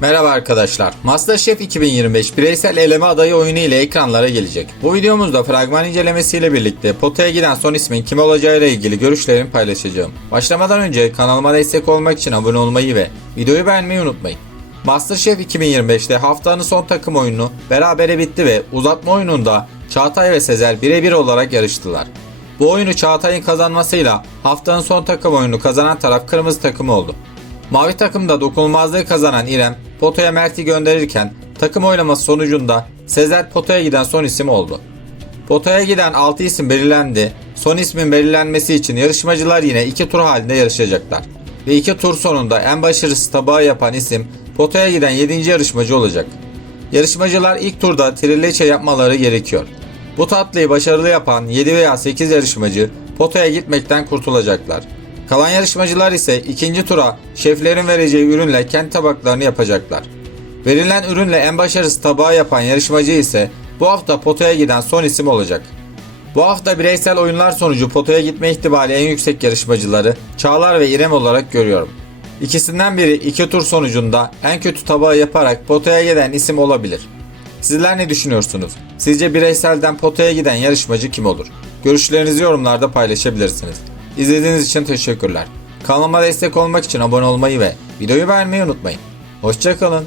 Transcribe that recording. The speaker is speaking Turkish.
Merhaba arkadaşlar. MasterChef 2025 bireysel eleme adayı oyunu ile ekranlara gelecek. Bu videomuzda fragman incelemesiyle birlikte potaya giden son ismin kim olacağıyla ilgili görüşlerimi paylaşacağım. Başlamadan önce kanalıma destek olmak için abone olmayı ve videoyu beğenmeyi unutmayın. MasterChef 2025'te haftanın son takım oyunu berabere bitti ve uzatma oyununda Çağatay ve Sezer birebir olarak yarıştılar. Bu oyunu Çağatay'ın kazanmasıyla haftanın son takım oyunu kazanan taraf kırmızı takım oldu. Mavi takımda dokunulmazlığı kazanan İrem potaya Mert'i gönderirken takım oylaması sonucunda Sezer potaya giden son isim oldu. Potaya giden 6 isim belirlendi. Son ismin belirlenmesi için yarışmacılar yine 2 tur halinde yarışacaklar. Ve 2 tur sonunda en başarısız tabağı yapan isim potaya giden 7. yarışmacı olacak. Yarışmacılar ilk turda trileçe yapmaları gerekiyor. Bu tatlıyı başarılı yapan 7 veya 8 yarışmacı potaya gitmekten kurtulacaklar. Kalan yarışmacılar ise ikinci tura şeflerin vereceği ürünle kendi tabaklarını yapacaklar. Verilen ürünle en başarısız tabağı yapan yarışmacı ise bu hafta potaya giden son isim olacak. Bu hafta bireysel oyunlar sonucu potaya gitme ihtimali en yüksek yarışmacıları Çağlar ve İrem olarak görüyorum. İkisinden biri iki tur sonucunda en kötü tabağı yaparak potaya giden isim olabilir. Sizler ne düşünüyorsunuz? Sizce bireyselden potaya giden yarışmacı kim olur? Görüşlerinizi yorumlarda paylaşabilirsiniz. İzlediğiniz için teşekkürler. Kanalıma destek olmak için abone olmayı ve videoyu beğenmeyi unutmayın. Hoşçakalın.